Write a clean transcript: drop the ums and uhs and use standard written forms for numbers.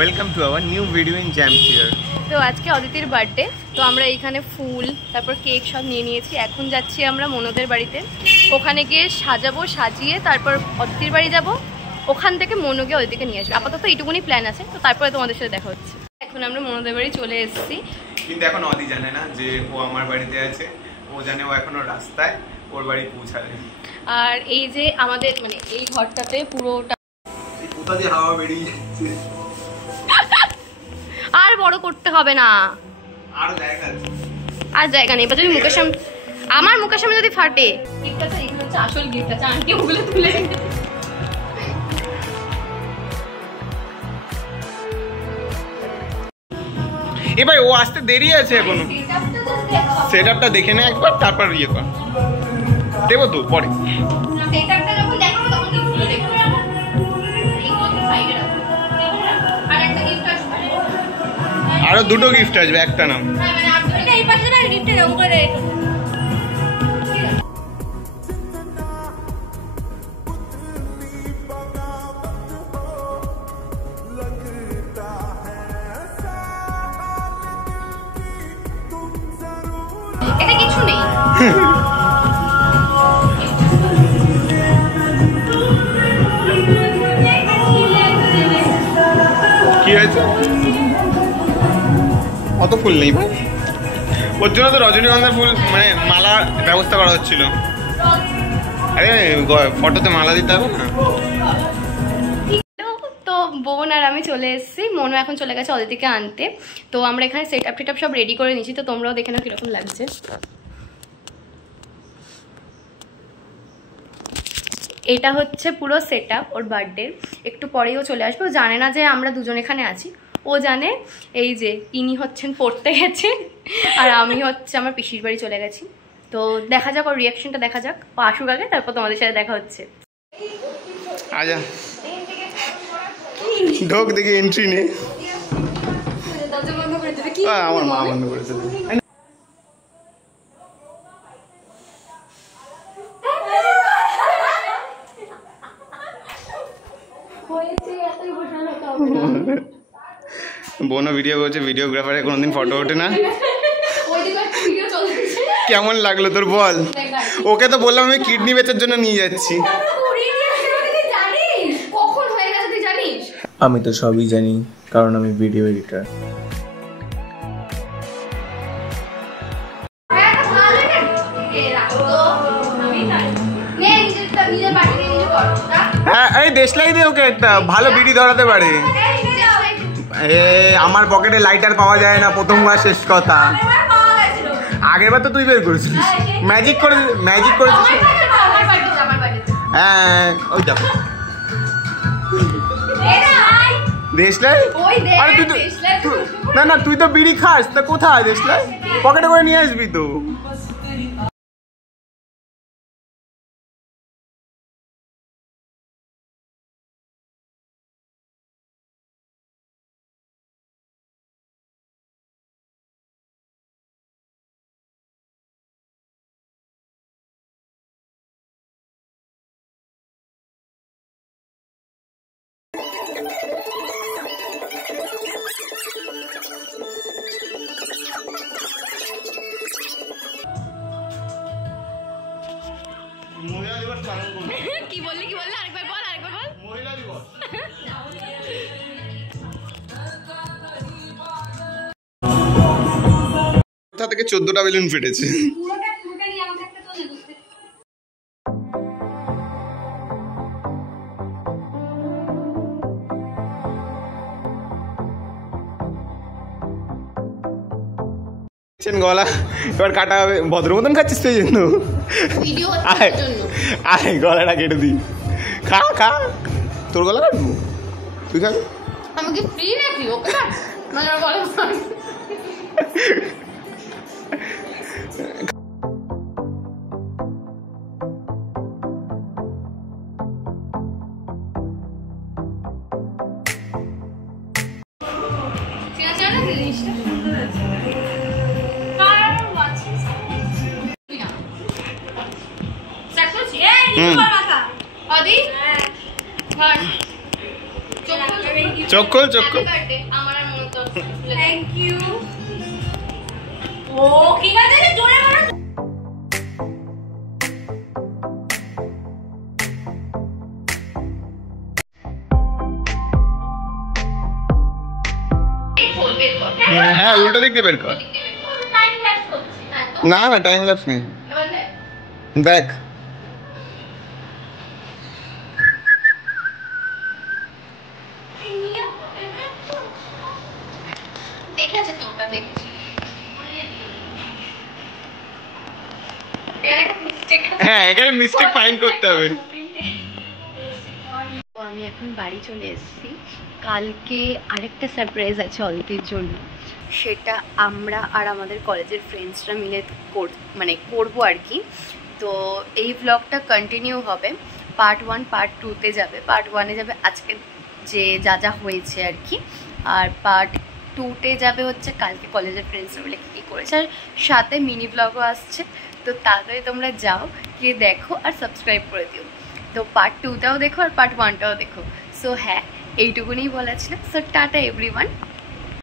Welcome to our new video in জ্যামফিয়ার। তো আজকে অদিতির বার্থডে, তো আমরা এইখানে ফুল তারপর কেক সব নিয়ে নিয়েছি। এখন যাচ্ছি আমরা মনোদের বাড়িতে, ওখানে গিয়ে সাজাবো, সাজিয়ে তারপর অদিতির বাড়ি যাব, ওখান থেকে মনো গিয়ে অদিতিকে নিয়ে আসবো। আপাতত এইটুকুনি প্ল্যান আছে, তো তারপরে তোমাদের সাথে দেখা হচ্ছে। এখন আমরা মনোদের বাড়ি চলে এসেছি, কিন্তু এখন অদি জানে না যে ও আমার বাড়িতে আছে, ও জানে ও এখনো রাস্তায় ওর বাড়ি পৌঁছাবে। আর এই যে আমাদের মানে এই ঘরটাতে পুরোটা কোথা দিয়ে হাওয়া বেরিয়ে যাচ্ছে, আর বড় করতে হবে না, আর জায়গা আছে, আর জায়গা নেই। যদি মুখের সামনে, আমার মুখের সামনে যদি ফাটে, গিফট আছে, এগুলো হচ্ছে আসল গিফট আছে, আন্টি ওগুলো তুলে এ ভাই ও আসতে দেরি আছে এখনো। সেটআপটা দেখে নে একবার, তারপর ইয়ে কর, দেবো তো পরে। সেটআপটা যখন দেখাবো তখন তো খুলে দেখো, এইগুলো তো সাইডে রাখো। আর একটা গিফট আসবে, আরো দুটো গিফট আসবে, একটা নাম। হ্যাঁ মানে আর এটা এই পাশে না, গিফটের রং করে এটা কিছু নেই। কি হয়েছে? অত ফুল নেই ভাই, ওর জন্য তো রজনীগন্ধার ফুল মানে মালা ব্যবস্থা করা হচ্ছিল। আরে ফটোতে মালা দিতে হবে না। তো বোন আর আমি চলে এসেছি, মনো এখন চলে গেছে অদিতিকে আনতে। তো আমরা এখানে সেটআপ টেটআপ সব রেডি করে নিয়েছি, তো তোমরাও দেখে নাও কিরকম লাগছে। এটা হচ্ছে পুরো সেটআপ ওর বার্থডে। একটু পরেই ও চলে আসবে, ও জানে না যে আমরা দুজন এখানে আছি। ও জানে এই যে ইনি হচ্ছেন পড়তে গেছে, আর আমি হচ্ছে আমার পিসির বাড়ি চলে গেছি। তো দেখা যাক ওর রিয়াকশনটা, দেখা যাক ও আসুক আগে, তারপর তোমাদের সাথে দেখা হচ্ছে। আজা ঢোক দেখে এন্ট্রি নে। আমার মা বন্ধ করেছে। বোনও ভিডিও করছে, ভিডিওগ্রাফারে কোনোদিন ফটো ওঠে না। কেমন লাগলো তোর বল? ওকে তো বললাম আমি কিডনি বেচার জন্য নিয়ে যাচ্ছি। আমি তো সবই জানি, কারণ আমি ভিডিও এডিটর। হ্যাঁ এই দেশলাই দে ওকে, একটা ভালো বিড়ি ধরাতে পারে। আমার পকেটে লাইটার পাওয়া যায় না, প্রথমবার শেষ কথা। আগের বার তো তুই বের করেছিস, ম্যাজিক করেছিস। হ্যাঁ ওই দেখো দেশলাই। আরে তুই তো না তুই তো বিড়ি খাস, তা কোথায় দেশলাই? পকেটে করে নিয়ে আসবি তো। কি বললি আরেকবার বল। মহিলা দিবস কোথা থেকে 14টা বেলুন ফেটেছে। গলা এবার কাটা হবে, ভদ্র মতন খাচ্ছিস তুই জন্য। আয় গলাটা কেটে দিই, খা তোর গলা কাটবো, তুই খাবি। আমাকে ফ্রি নাকি ওকে মানে বলে জিনিসটা সুন্দর আছে। চোখ খোল চোখ খোল। আমার আর মনে তো থ্যাংক ইউ। ও ঠিক আছে জোরে বলো। হ্যাঁ উল্টো দিক দিয়ে বের কর। না না টাইম ল্যাপস নেই, দেখ হ্যাঁ এখানে মিস্টেক ফাইন্ড করতে হবে। আমি এখন বাড়ি চলে এসেছি। কালকে আরেকটা সারপ্রাইজ আছে অলতির জন্য, সেটা আমরা আর আমাদের কলেজের ফ্রেন্ডসরা মিলে করবো আর কি। তো এই ব্লগটা কন্টিনিউ হবে, পার্ট 1 পার্ট 2তে যাবে। পার্ট 1-এ যাবে আজকে যে যা যা হয়েছে আর কি, আর পার্ট 2তে যাবে হচ্ছে কালকে কলেজের ফ্রেন্ডসরা মিলে কী করেছে, আর সাথে মিনি ব্লগও আসছে। তো তাড়াতাড়ি তোমরা যাও, গিয়ে দেখো আর সাবস্ক্রাইব করে দিও। তো পার্ট 2টাও দেখো আর পার্ট 1টাও দেখো। সো হ্যাঁ, এইটুকুনি বলা ছিল। So tata everyone.